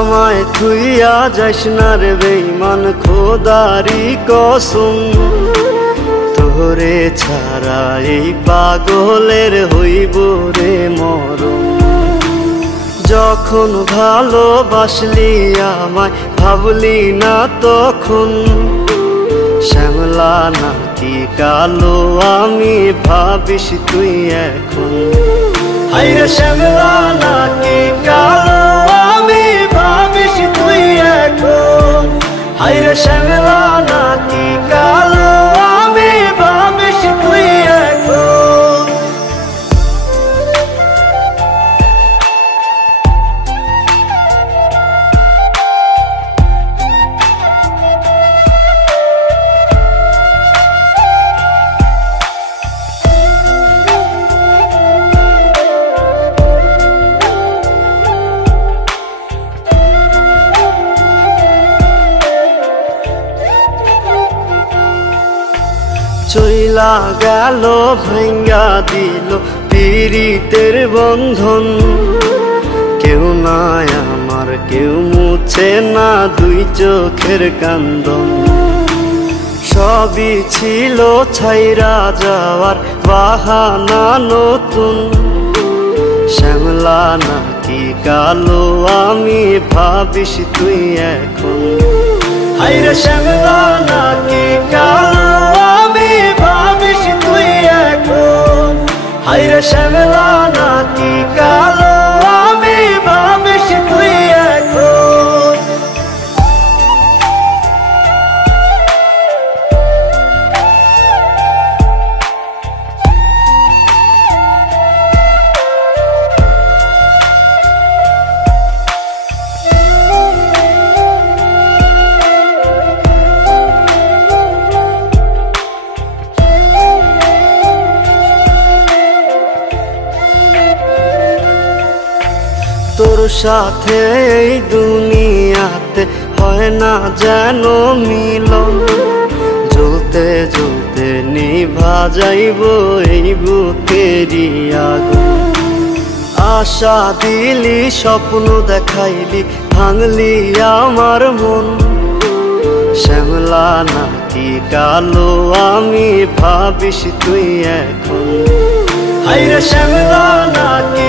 আমায় থুইয়া যাইস না রে বেঈমান খোদারি কসম, তোরে ছাড়া এই পাগলের হইব রে মরণ। যখন ভালোবাসলি আমায় ভাবলি না তখন, শ্যামলা নাকি কালো আমি ভাবিস তুই এখন। হায়রে শ্যামলা নাকি কালো আমি ভাবিস তুই এখন। হায়রে শ্যামলা নাকি কালো আমি ভাবিস তুই এখন। চইলা গেল ভাঙ্গা দিল পীড়িতের বন্ধন, কেউ নাই আমার কেউ মুছে না দুই চোখের কান্দন। সবই ছিল ছাইরা যাওয়ার বাহানা নতুন, শ্যামলা নাকি কালো আমি ভাবিস তুই এখন। হায়রে শ্যামলা নাকি কালো আমি ভাবিস তুই এখন। হায়রে শ্যামলা নাকি কালো আমি ভাবিস তুই এখন। তোর সাথে এই দুনিয়াতে হয় না যেন মিলন, জ্বলতে জ্বলতে নিভা যাইব এই বুকেরই আগুন। আশা দিলি স্বপ্ন দেখাইলি ভাঙলি আমার মন, শ্যামলা নাকি কালো আমি ভাবিস তুই এখন। হায়রে শ্যামলা নাকি